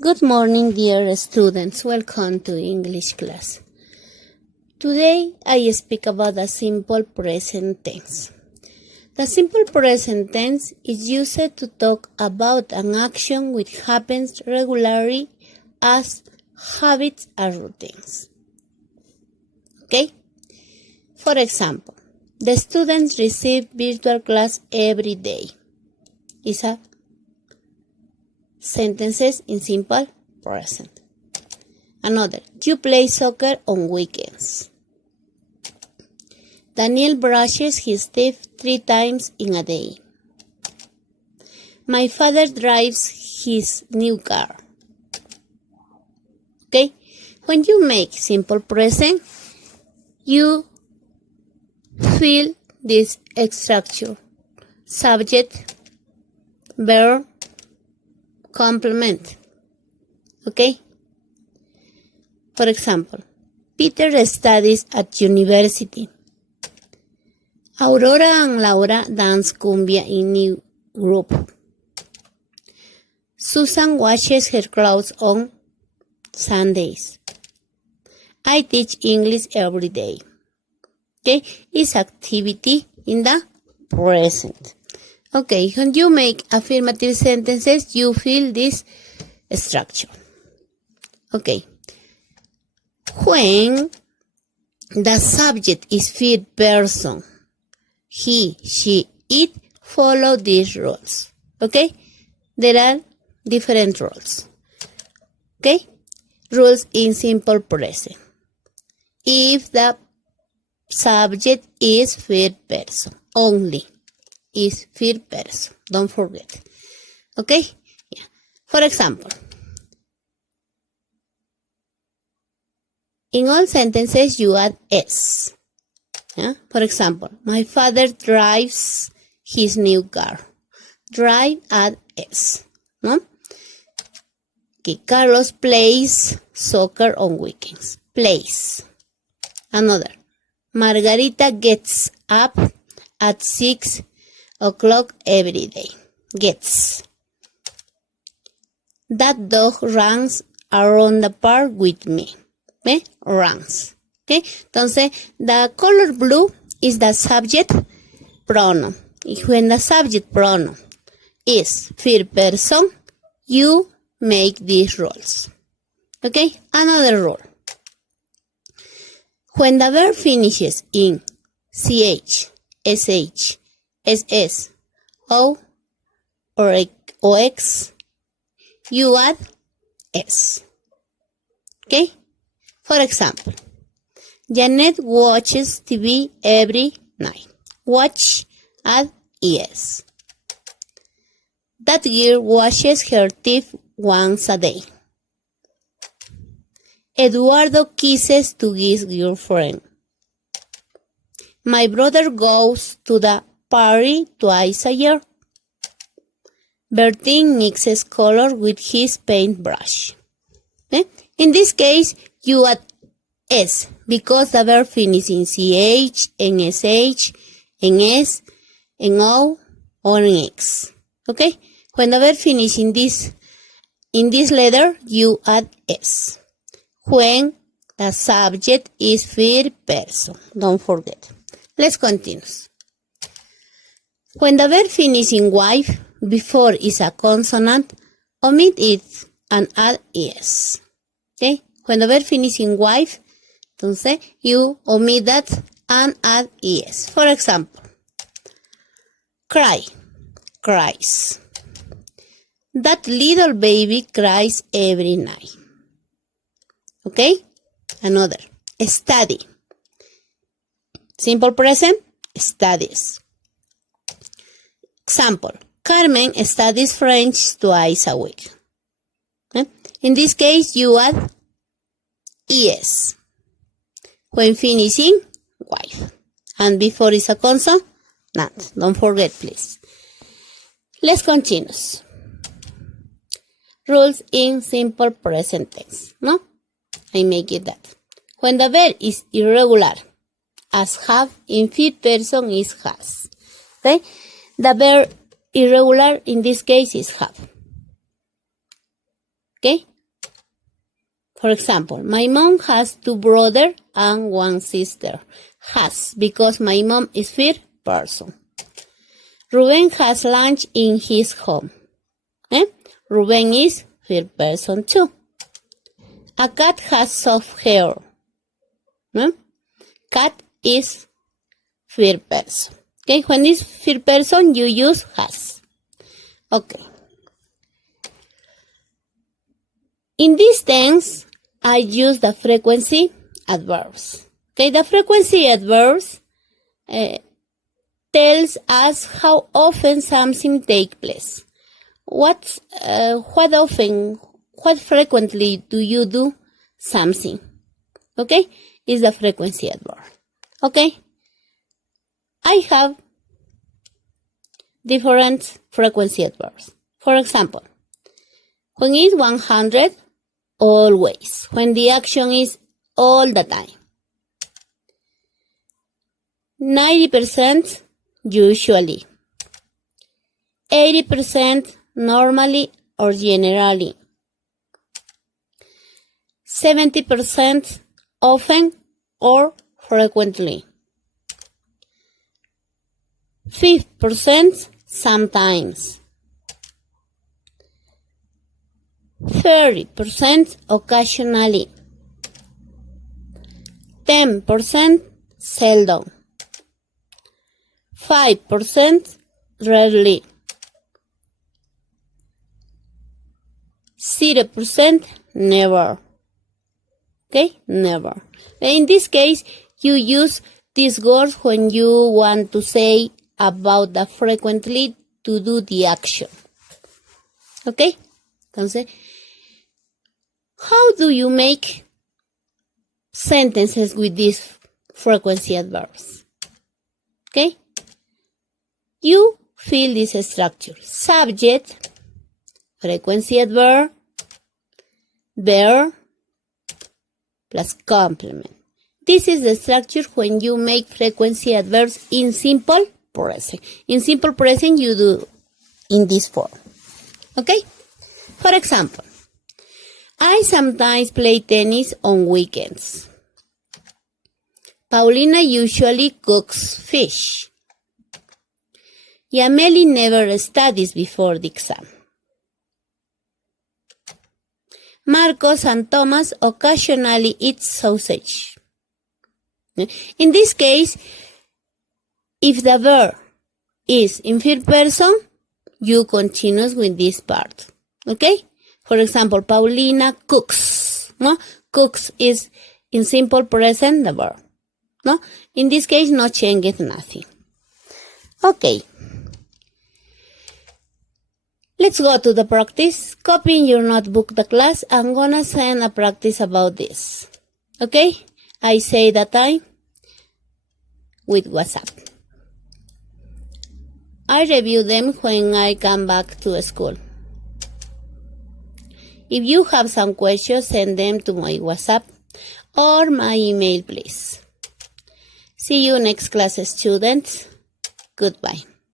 Good morning, dear students. Welcome to English class. Today, I speak about the simple present tense. The simple present tense is used to talk about an action which happens regularly as habits or routines. Okay? For example, the students receive virtual class every day. Is a sentences in simple present. Another, you play soccer on weekends. Daniel brushes his teeth 3 times in a day. My father drives his new car. Okay? When you make simple present, you fill this structure. Subject, verb, complement. Okay? For example, Peter studies at university. Aurora and Laura dance cumbia in new group. Susan washes her clothes on Sundays. I teach English every day. Okay? It's activity in the present. Okay, when you make affirmative sentences, you fill this structure. Okay. When the subject is third person, he, she, it, follow these rules. Okay? There are different rules. Okay? Rules in simple present. If the subject is third person only. Is third person. Don't forget. Okay? Yeah. For example, in all sentences you add s. Yeah? For example, my father drives his new car. Drive, add s. No? Okay. Carlos plays soccer on weekends. Plays. Another. Margarita gets up at 6 o'clock every day. Gets. That dog runs around the park with me. Runs. Okay? Entonces, the color blue is the subject pronoun. When the subject pronoun is third person, you make these rules. Okay? Another rule. When the verb finishes in ch, sh, ss, o, or ox, you add s. Okay? For example, Janet watches TV every night. Watch, add es. That girl washes her teeth once a day. Eduardo kisses to his girlfriend. My brother goes to the party twice a year. Bertin mixes color with his paintbrush. Okay? In this case, you add s because the verb finishes in ch, in sh, in s, in o, or in x. Okay? When the verb finishes in this letter, you add s. When the subject is third person. Don't forget. Let's continue. When the verb finishes in wife, before is a consonant, omit it and add es. Okay? When the verb finishes in wife, entonces you omit that and add es. For example, cry, cries. That little baby cries every night. Okay? Another, study. Simple present, studies. Example, Carmen studies French twice a week. Okay? In this case, you add es. When finishing, wife. And before is a consonant, don't forget, please. Let's continue. Rules in simple present tense. No? I make it that. When the verb is irregular, as have, in third person is has. Okay? The verb irregular in this case is have. Okay? For example, my mom has 2 brothers and 1 sister. Has, because my mom is third person. Ruben has lunch in his home. Ruben is third person too. A cat has soft hair. Cat is third person. Okay, when it's third person, you use has. Okay. In this tense, I use the frequency adverbs. Okay, the frequency adverbs tells us how often something takes place. What frequently do you do something? Okay, is the frequency adverb. Okay, I have different frequency adverbs. For example, when it's 100, always. When the action is all the time. 90%, usually. 80%, normally or generally. 70%, often or frequently. 5%, sometimes. 30%, occasionally. 10%, seldom. 5%, rarely. 0%, never. Okay, never. In this case, you use these words when you want to say about the frequently to do the action. Okay? Entonces, how do you make sentences with these frequency adverbs? Okay? You fill this structure. Subject, frequency adverb, verb, plus complement. This is the structure when you make frequency adverbs in simple present. In simple present, you do in this form. Okay? For example, I sometimes play tennis on weekends. Paulina usually cooks fish. Yameli never studies before the exam. Marcos and Thomas occasionally eat sausage. In this case, if the verb is in third person, you continue with this part. Okay? For example, Paulina cooks. No? Cooks is in simple present the verb. No? In this case, no changes nothing. Okay. Let's go to the practice. Copy in your notebook the class. I'm gonna send a practice about this. Okay? I say the time with WhatsApp. I review them when I come back to school. If you have some questions, send them to my WhatsApp or my email, please. See you next class, students. Goodbye.